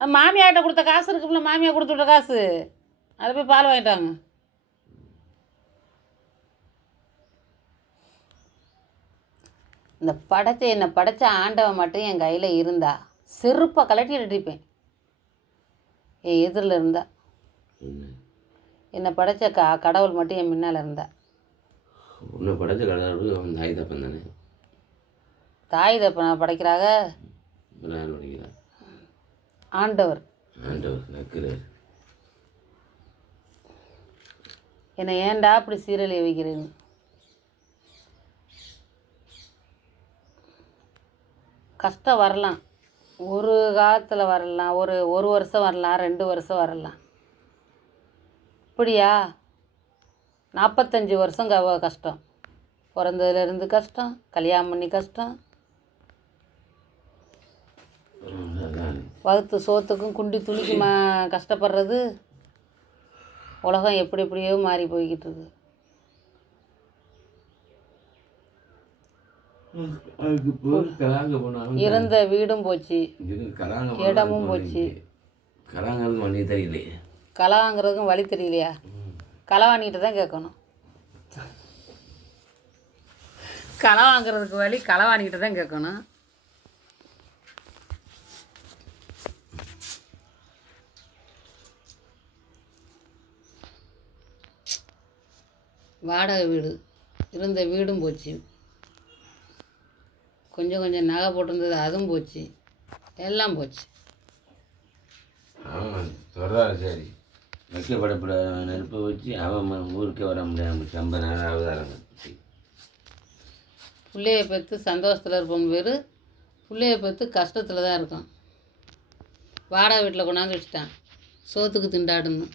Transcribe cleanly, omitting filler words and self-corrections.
மாமியார்கிட்ட கொடுத்த காசு இருக்குல்ல, மாமியார் கொடுத்து விட்ட காசு, அதை போய் பால் வாங்கிட்டாங்க. இந்த என்னை படைச்ச ஆண்டவன் மட்டும் என் கையில் இருந்தா செருப்பை கலட்டி அடிப்பேன். என் எதிரில் இருந்தா என்னை படைச்ச கடவுள் மட்டும் என் முன்னால் இருந்தா. உன்னை படைச்ச கடவுள் அவன் தாய் தப்பன் தானே. தாய் தப்பனை படைக்கிறாங்க. ஆண்டவர் நக்கிறார். என்னை ஏன்டா அப்படி சீரழிய வைக்கிறேன்னு. கஷ்டம் வரலாம், ஒரு காலத்தில் வரலாம், ஒரு வருஷம் வரலாம், 2 வருஷம் வரலாம். இப்படியா 45 வருஷம் கஷ்டம். பிறந்ததுலேருந்து கஷ்டம், கல்யாணம் பண்ணி கஷ்டம், வகுத்து சோத்துக்கும் குண்டி துணிக்குமா கஷ்டப்படுறது. உலகம் எப்படி எப்படியோ மாறி போய்கிட்டு இருக்கு. இருந்த வீடும் போச்சு, இடமும் போச்சு. கலாங்கிறதுக்கும் வழி தெரியலையா? களவாணிகிட்ட தான் கேட்கணும். களவாங்கிறதுக்கு வழி களவாணிகிட்ட தான் கேட்கணும். வாடகை வீடு, இருந்த வீடும் போச்சு, கொஞ்சம் கொஞ்சம் நகை போட்டிருந்தது அதுவும் போச்சு, எல்லாம் போச்சு. சரி, வைக்கப்படப்பட நெருப்பை வச்சு அவன் ஊருக்கே வர முடியாது. 50 நாள் அவதாரம். பிள்ளைய பெற்று சந்தோஷத்தில் இருப்போம் பேர், பிள்ளைய பெற்று கஷ்டத்தில் தான் இருக்கும். வாடகை வீட்டில் கொண்டாந்து வச்சுட்டான், சோத்துக்கு திண்டாடணும்.